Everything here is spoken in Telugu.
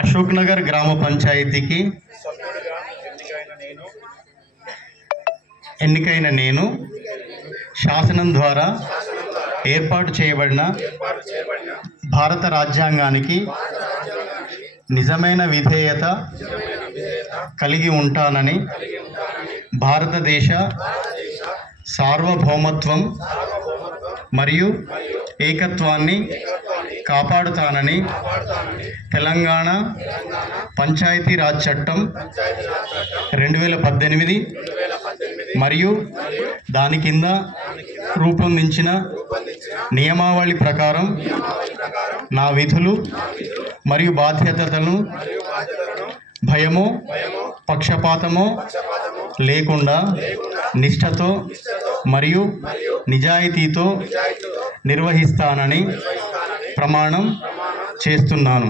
అశోక్ నగర్ గ్రామ పంచాయతీకి ఎన్నికైన నేను శాసనం ద్వారా ఏర్పాటు చేయబడిన భారత రాజ్యాంగానికి నిజమైన విధేయత కలిగి ఉంటానని, భారతదేశ సార్వభౌమత్వం మరియు ఏకత్వాన్ని కాపాడుతానని తెలంగాణ పంచాయతీరాజ్ చట్టం 2018 మరియు దాని కింద రూపొందించిన నియమావళి ప్రకారం నా విధులు మరియు బాధ్యతలను భయమో పక్షపాతమో లేకుండా నిష్ఠతో మరియు నిజాయితీతో నిర్వహిస్తానని ప్రమాణం చేస్తున్నాను.